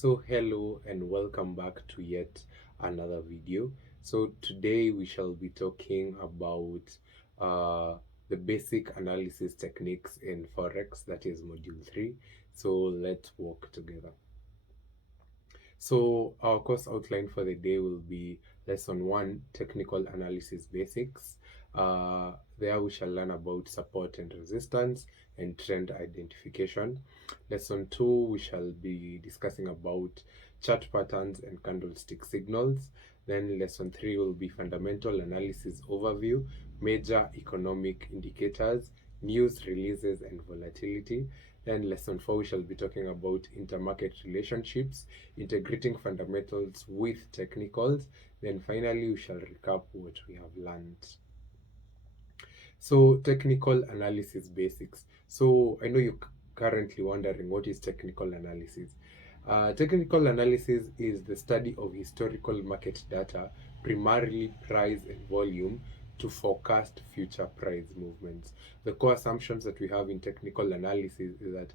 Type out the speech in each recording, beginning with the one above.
So hello and welcome back to yet another video. So today we shall be talking about the basic analysis techniques in Forex, that is module 3. So let's walk together. So our course outline for the day will be lesson 1, technical analysis basics. There we shall learn about support and resistance and trend identification. Lesson 2, we shall be discussing about chart patterns and candlestick signals. Then lesson 3 will be fundamental analysis overview, major economic indicators, news releases and volatility. Then lesson 4, we shall be talking about intermarket relationships, integrating fundamentals with technicals. Then finally, we shall recap what we have learned. So technical analysis basics. So I know you're currently wondering, what is technical analysis? Technical analysis is the study of historical market data, primarily price and volume, to forecast future price movements. The core assumptions that we have in technical analysis is that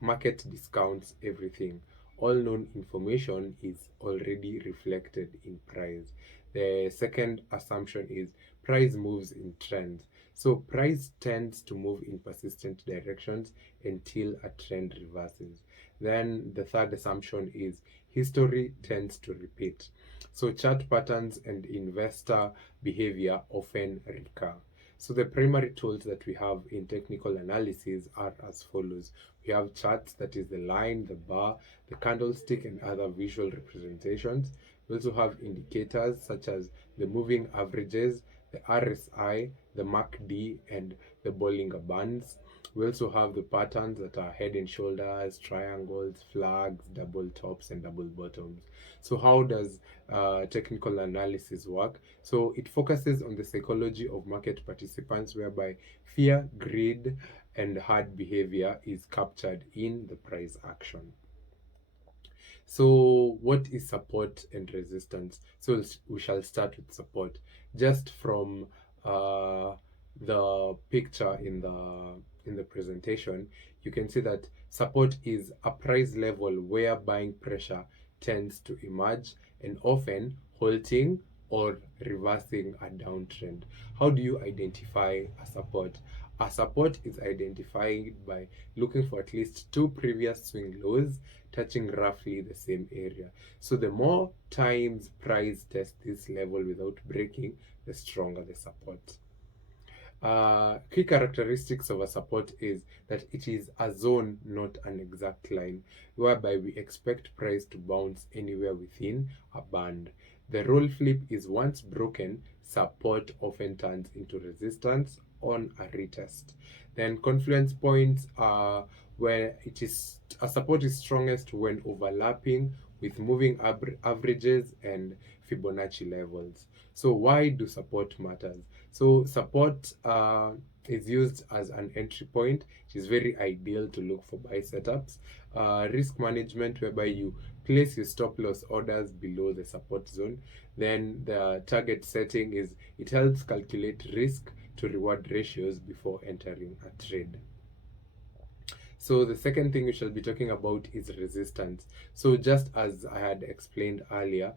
market discounts everything. All known information is already reflected in price. The second assumption is price moves in trends. So price tends to move in persistent directions until a trend reverses. Then the third assumption is history tends to repeat. So chart patterns and investor behavior often recur. So the primary tools that we have in technical analysis are as follows. We have charts, that is the line, the bar, the candlestick, and other visual representations. We also have indicators such as the moving averages, the RSI, the MACD, and the Bollinger Bands. We also have the patterns that are head and shoulders, triangles, flags, double tops, and double bottoms. So how does technical analysis work? So it focuses on the psychology of market participants, whereby fear, greed, and hard behavior is captured in the price action. So what is support and resistance? So we shall start with support. Just from the picture in the presentation, you can see that support is a price level where buying pressure tends to emerge, and often halting or reversing a downtrend. How do you identify a support? A support is identified by looking for at least two previous swing lows touching roughly the same area. So the more times price tests this level without breaking, the stronger the support. Key characteristics of a support is that it is a zone, not an exact line, whereby we expect price to bounce anywhere within a band. The roll flip is once broken, support often turns into resistance on a retest. Then confluence points are where it is a support is strongest when overlapping with moving averages and Fibonacci levels. So why do support matters? So support is used as an entry point. It is very ideal to look for buy setups. Risk management, whereby you place your stop loss orders below the support zone. Then the target setting is it helps calculate risk to reward ratios before entering a trade. So the second thing we shall be talking about is resistance. So just as I had explained earlier,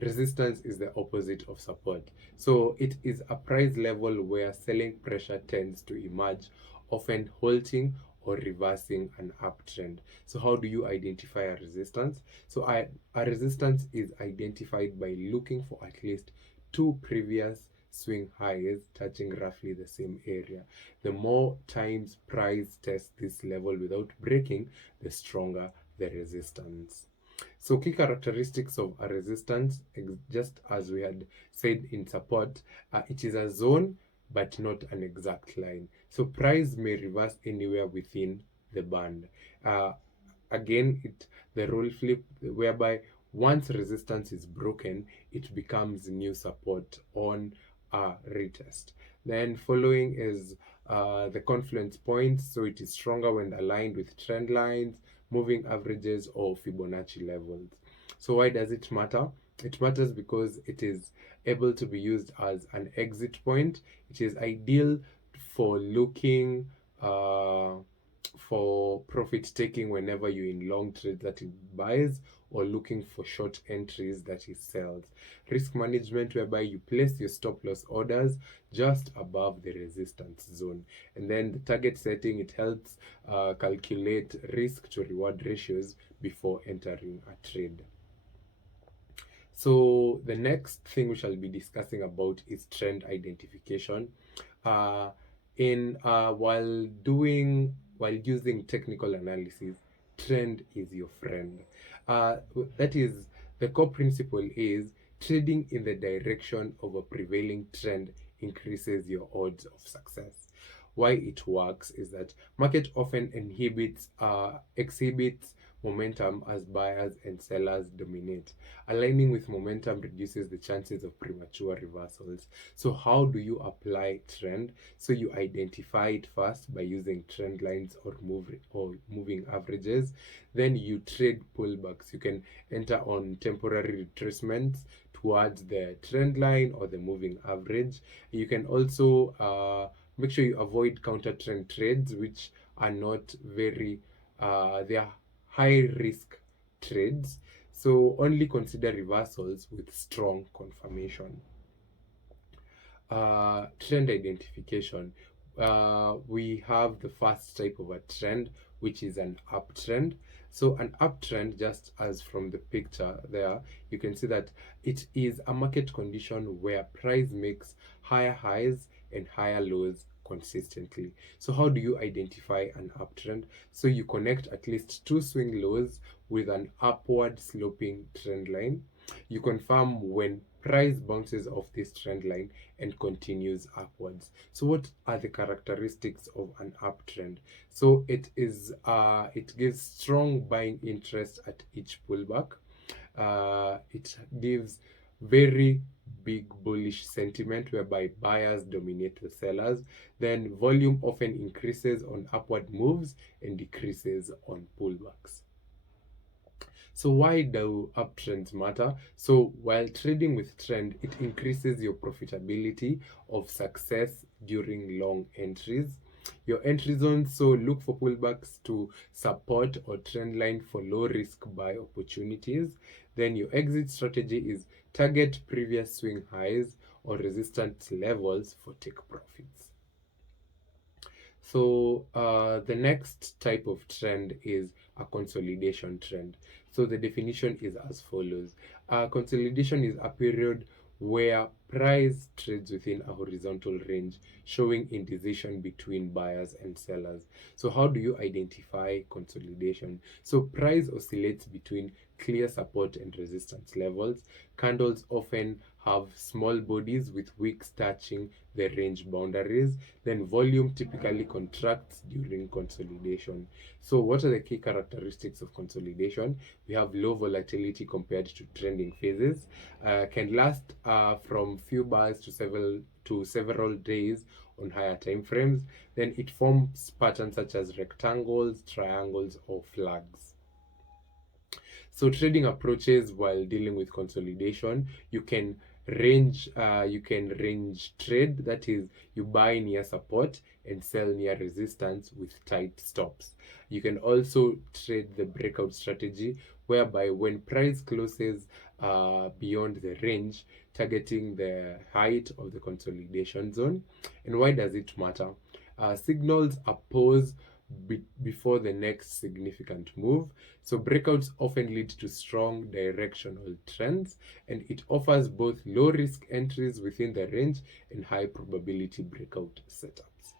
resistance is the opposite of support. So it is a price level where selling pressure tends to emerge, often halting or reversing an uptrend. So how do you identify a resistance? So a resistance is identified by looking for at least two previous swing highs touching roughly the same area. The more times price tests this level without breaking, the stronger the resistance. So key characteristics of a resistance, just as we had said in support, it is a zone but not an exact line. So price may reverse anywhere within the band. Again, the roll flip, whereby once resistance is broken, it becomes new support on a retest. Then following is the confluence points. So it is stronger when aligned with trend lines, moving averages, or Fibonacci levels. So why does it matter? It matters because it is able to be used as an exit point. It is ideal for looking for profit taking whenever you're in long trades that it buys, or looking for short entries that it sells. Risk management, whereby you place your stop loss orders just above the resistance zone. And then the target setting, it helps calculate risk to reward ratios before entering a trade. So the next thing we shall be discussing about is trend identification. Uh, in while using technical analysis, trend is your friend. That is, the core principle is trading in the direction of a prevailing trend increases your odds of success. Why it works is that market often exhibits momentum as buyers and sellers dominate. Aligning with momentum reduces the chances of premature reversals. So how do you apply trend? So you identify it first by using trend lines or moving averages. Then you trade pullbacks. You can enter on temporary retracements towards the trend line or the moving average. You can also make sure you avoid counter trend trades, which are not very they are high risk trades. So only consider reversals with strong confirmation. Trend identification. We have the first type of a trend, which is an uptrend. So an uptrend, just as from the picture there, you can see that it is a market condition where price makes higher highs and higher lows consistently. So how do you identify an uptrend? So you connect at least two swing lows with an upward sloping trend line. You confirm when price bounces off this trend line and continues upwards. So what are the characteristics of an uptrend? So it gives strong buying interest at each pullback. It gives very big bullish sentiment whereby buyers dominate the sellers. Then volume often increases on upward moves and decreases on pullbacks. So why do uptrends matter? So while trading with trend, it increases your profitability of success during long entries. Your entry zones, so look for pullbacks to support or trend line for low risk buy opportunities. Then your exit strategy is target previous swing highs or resistance levels for take profits. So the next type of trend is a consolidation trend. So the definition is as follows. Consolidation is a period where price trades within a horizontal range, showing indecision between buyers and sellers. So how do you identify consolidation? So price oscillates between clear support and resistance levels. Candles often have small bodies with wicks touching the range boundaries. Then volume typically contracts during consolidation. So what are the key characteristics of consolidation? We have low volatility compared to trending phases, can last from few bars to several days on higher time frames. Then it forms patterns such as rectangles, triangles, or flags. So trading approaches while dealing with consolidation, you can range trade, that is, you buy near support and sell near resistance with tight stops. You can also trade the breakout strategy, whereby when price closes beyond the range, targeting the height of the consolidation zone. And why does it matter? Signals are posed before the next significant move. So breakouts often lead to strong directional trends, and it offers both low risk entries within the range and high probability breakout setups.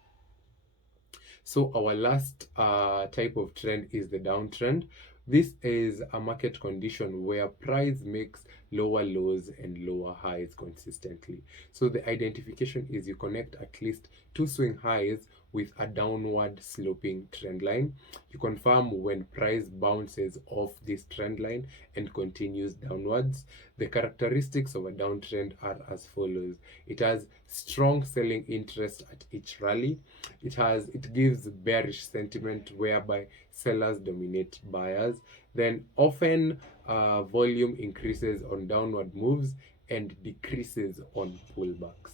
So our last type of trend is the downtrend. This is a market condition where price makes lower lows and lower highs consistently. So the identification is you connect at least two swing highs with a downward sloping trend line. You confirm when price bounces off this trend line and continues downwards. The characteristics of a downtrend are as follows. It has strong selling interest at each rally. It gives bearish sentiment whereby sellers dominate buyers. Then often volume increases on downward moves and decreases on pullbacks.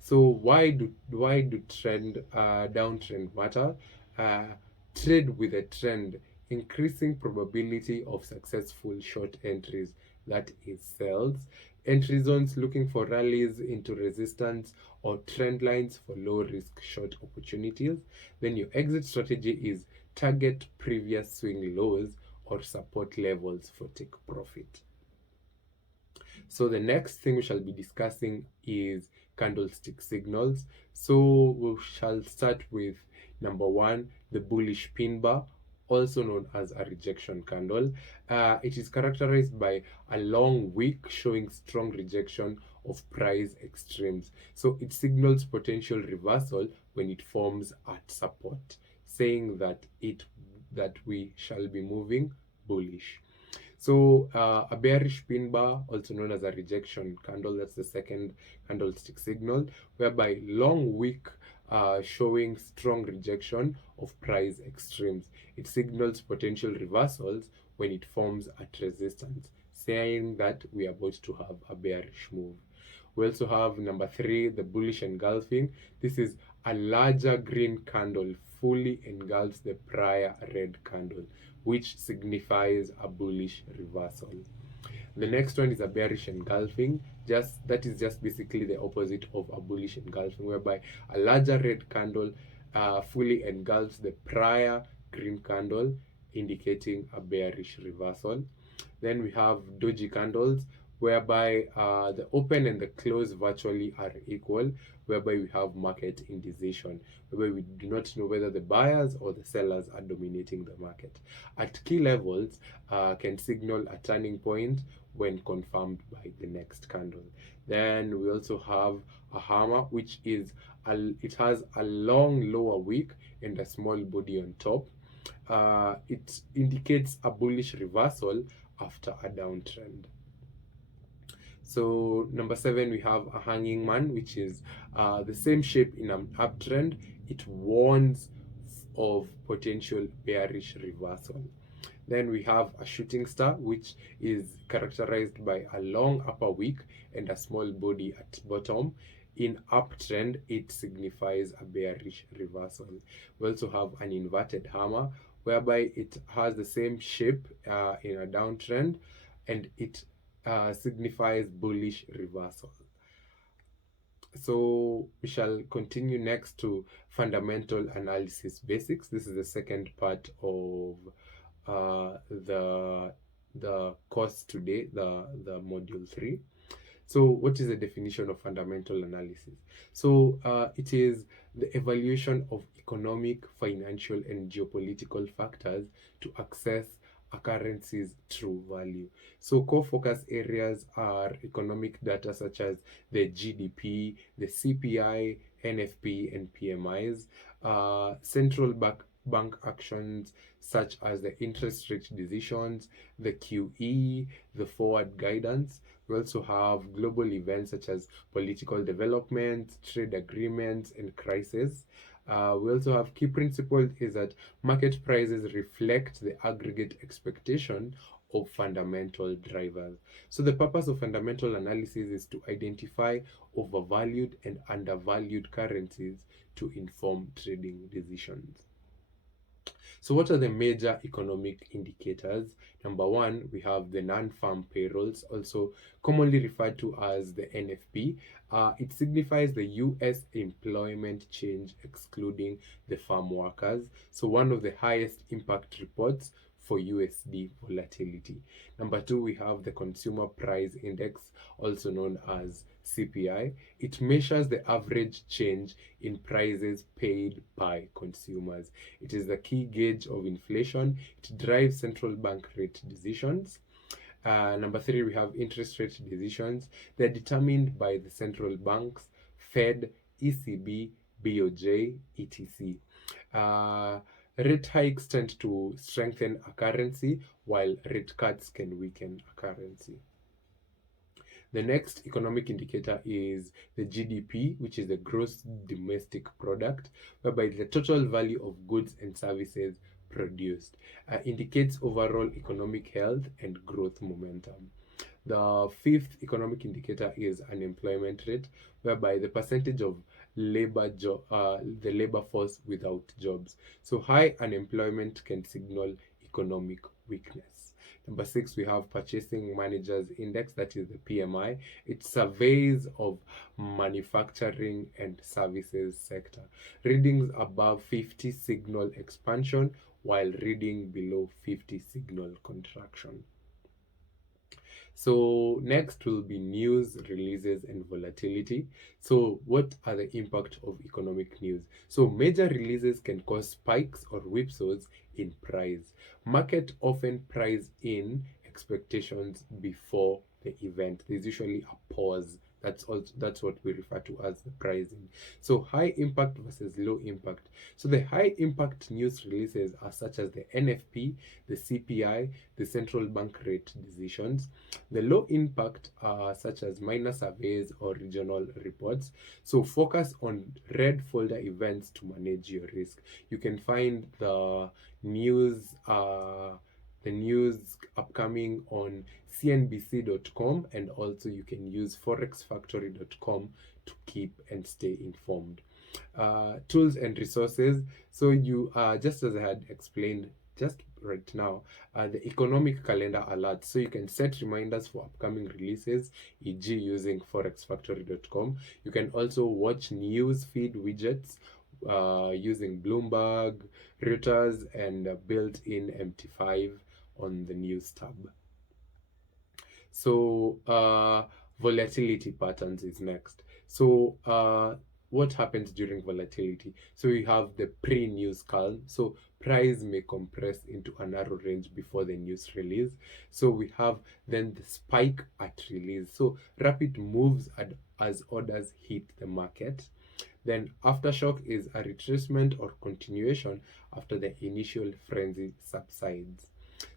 So why do downtrend matter? Trade with a trend, increasing probability of successful short entries, that is sells. Entry zones, looking for rallies into resistance or trend lines for low risk short opportunities. Then your exit strategy is target previous swing lows or support levels for take profit. So the next thing we shall be discussing is candlestick signals. So we shall start with number one, the bullish pin bar, also known as a rejection candle. It is characterized by a long wick showing strong rejection of price extremes. So it signals potential reversal when it forms at support, saying that we shall be moving bullish. So a bearish pin bar, also known as a rejection candle, that's the second candlestick signal, whereby long wick showing strong rejection of price extremes. It signals potential reversals when it forms at resistance, saying that we are about to have a bearish move. We also have number three, the bullish engulfing. This is a larger green candle fully engulfs the prior red candle, which signifies a bullish reversal. The next one is a bearish engulfing. That is just basically the opposite of a bullish engulfing, whereby a larger red candle fully engulfs the prior green candle, indicating a bearish reversal. Then we have doji candles, whereby the open and the close virtually are equal, whereby we have market indecision, whereby we do not know whether the buyers or the sellers are dominating the market. At key levels, can signal a turning point when confirmed by the next candle. Then we also have a hammer, which is it has a long lower wick and a small body on top. It indicates a bullish reversal after a downtrend. So number seven, we have a hanging man, which is the same shape in an uptrend. It warns of potential bearish reversal. Then we have a shooting star, which is characterized by a long upper wick and a small body at bottom. In uptrend, it signifies a bearish reversal. We also have an inverted hammer, whereby it has the same shape in a downtrend, and it signifies bullish reversal. So we shall continue next to fundamental analysis basics. This is the second part of the course today, the module 3. So what is the definition of fundamental analysis? So it is the evaluation of economic, financial, and geopolitical factors to assess a currency's true value. So core focus areas are economic data such as the GDP, the CPI, NFP, and PMIs, central bank actions such as the interest rate decisions, the QE, the forward guidance. We also have global events such as political developments, trade agreements, and crises. We also have key principle is that market prices reflect the aggregate expectation of fundamental drivers. So the purpose of fundamental analysis is to identify overvalued and undervalued currencies to inform trading decisions. So what are the major economic indicators? Number one, we have the non-farm payrolls, also commonly referred to as the NFP. It signifies the US employment change excluding the farm workers. So one of the highest impact reports for USD volatility. Number two, we have the consumer price index, also known as CPI. It measures the average change in prices paid by consumers. It is the key gauge of inflation. It drives central bank rate decisions. Number three, we have interest rate decisions. They're determined by the central banks, Fed, ECB, BOJ, etc. Rate hikes tend to strengthen a currency, while rate cuts can weaken a currency. The next economic indicator is the GDP, which is the gross domestic product, whereby the total value of goods and services produced indicates overall economic health and growth momentum. The fifth economic indicator is unemployment rate, whereby the percentage of the labor force without jobs. So high unemployment can signal economic weakness. Number 6, we have Purchasing Managers Index, that is the PMI. It surveys of manufacturing and services sector. Readings above 50 signal expansion, while reading below 50 signal contraction. So next will be news releases and volatility. So what are the impact of economic news? So major releases can cause spikes or whipsaws in price. Market often price in expectations before the event. There's usually a pause. That's what we refer to as the pricing. So high impact versus low impact. So the high impact news releases are such as the NFP, the CPI, the central bank rate decisions. The low impact are such as minor surveys or regional reports. So focus on red folder events to manage your risk. You can find news uh, the news upcoming on cnbc.com, and also you can use forexfactory.com to keep and stay informed. Tools and resources. So you just as I had explained just right now, the economic calendar alerts. So you can set reminders for upcoming releases, e.g. using forexfactory.com. You can also watch news feed widgets using Bloomberg, Reuters, and built-in MT5 on the news tab. So volatility patterns is next. So what happens during volatility? So we have the pre-news calm. So price may compress into a narrow range before the news release. So we have then the spike at release. So rapid moves as orders hit the market. Then aftershock is a retracement or continuation after the initial frenzy subsides.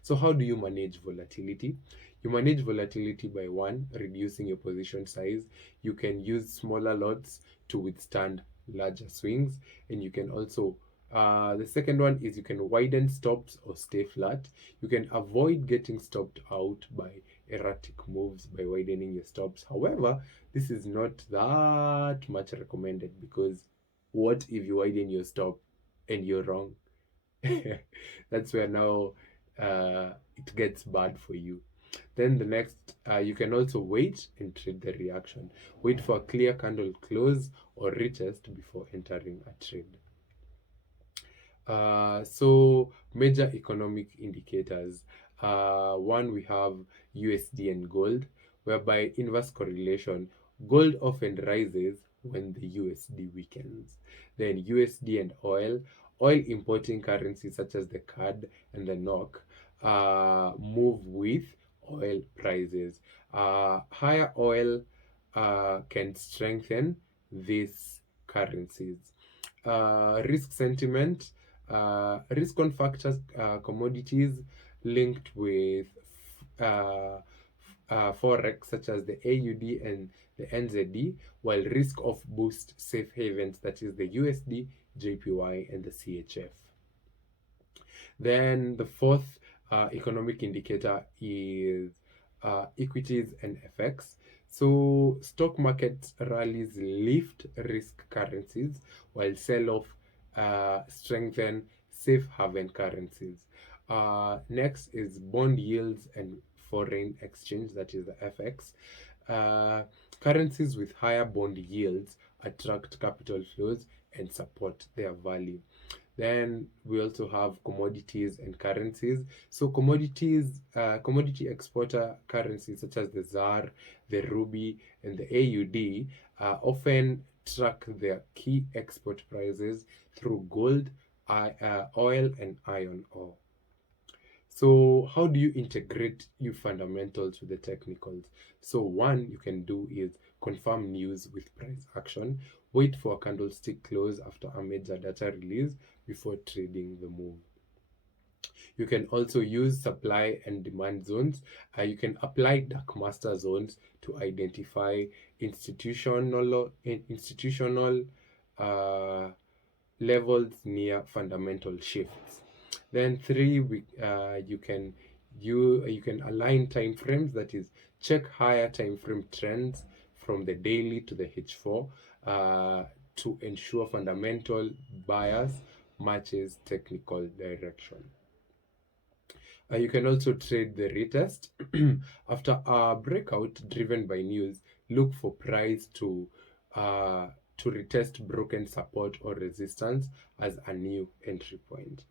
So how do you manage volatility? You manage volatility by 1, reducing your position size. You can use smaller lots to withstand larger swings, and you can also the second one is you can widen stops or stay flat. You can avoid getting stopped out by erratic moves by widening your stops. However, this is not that much recommended, because what if you widen your stop and you're wrong? That's where now it gets bad for you. Then the next, you can also wait and trade the reaction. Wait for a clear candle close or retest before entering a trade. So major economic indicators. One, we have USD and gold, whereby inverse correlation, gold often rises when the USD weakens. Then USD and oil. Oil importing currencies such as the CAD and the NOK move with oil prices. Higher oil can strengthen these currencies. Risk sentiment, risk on factors, commodities linked with Forex, such as the AUD and the NZD, while risk of boost safe havens, that is the USD, JPY, and the CHF. Then the fourth economic indicator is equities and FX. So stock market rallies lift risk currencies, while sell-off strengthen safe haven currencies. Next is bond yields and foreign exchange, that is the FX. Currencies with higher bond yields attract capital flows and support their value. Then we also have commodities and currencies. So commodities, commodity exporter currencies such as the ZAR, the Ruby, and the AUD often track their key export prices through gold, oil, and iron ore. So how do you integrate your fundamentals with the technicals? So one you can do is confirm news with price action. Wait for a candlestick close after a major data release before trading the move. You can also use supply and demand zones. You can apply dark master zones to identify institutional uh, levels near fundamental shifts. Then three, you can align time frames. That is, check higher time frame trends from the daily to the H4. to ensure fundamental bias matches technical direction. You can also trade the retest. After a breakout driven by news, look for price uh, to retest broken support or resistance as a new entry point.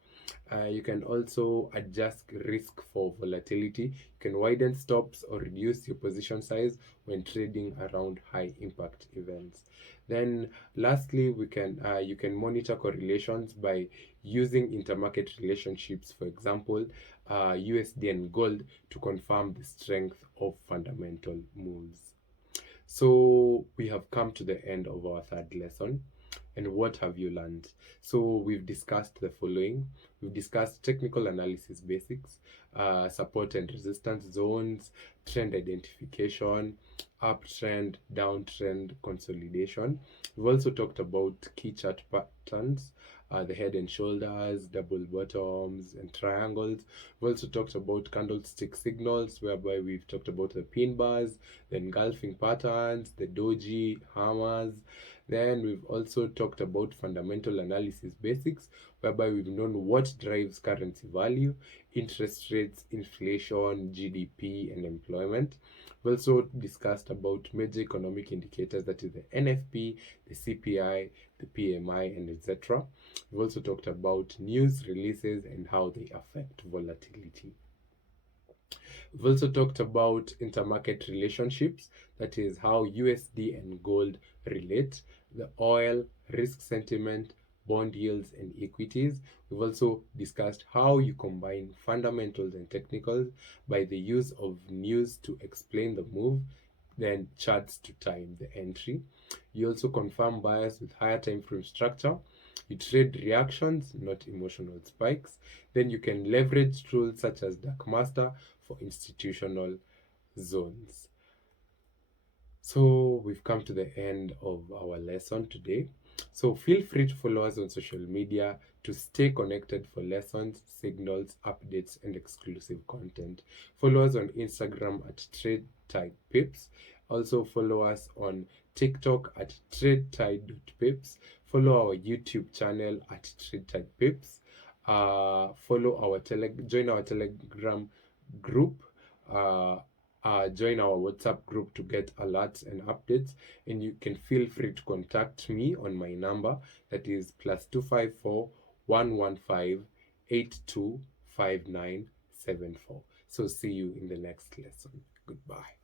You can also adjust risk for volatility. You can widen stops or reduce your position size when trading around high impact events. Then lastly, you can monitor correlations by using intermarket relationships, for example, USD and gold, to confirm the strength of fundamental moves. So we have come to the end of our third lesson. And what have you learned? So we've discussed the following. We've discussed technical analysis basics, support and resistance zones, trend identification, uptrend, downtrend, consolidation. We've also talked about key chart patterns, the head and shoulders, double bottoms, and triangles. We've also talked about candlestick signals, whereby we've talked about the pin bars, the engulfing patterns, the doji, hammers. Then we've also talked about fundamental analysis basics, whereby we've known what drives currency value, interest rates, inflation, GDP, and employment. We've also discussed about major economic indicators, that is the NFP, the CPI, the PMI, and etc. We've also talked about news releases and how they affect volatility. We've also talked about intermarket relationships, that is how USD and gold relate, the oil, risk sentiment, bond yields, and equities. We've also discussed how you combine fundamentals and technicals by the use of news to explain the move, then charts to time the entry. You also confirm bias with higher time frame structure. You trade reactions, not emotional spikes. Then you can leverage tools such as Darkmaster for institutional zones. So we've come to the end of our lesson today. So feel free to follow us on social media to stay connected for lessons, signals, updates, and exclusive content. Follow us on Instagram at TradeTidePips. Also follow us on TikTok at TradeTide.pips. Follow our YouTube channel at TradeTidePips. Join our Telegram group. Join our WhatsApp group to get alerts and updates. And you can feel free to contact me on my number, that is +254 115 825974. So see you in the next lesson. Goodbye.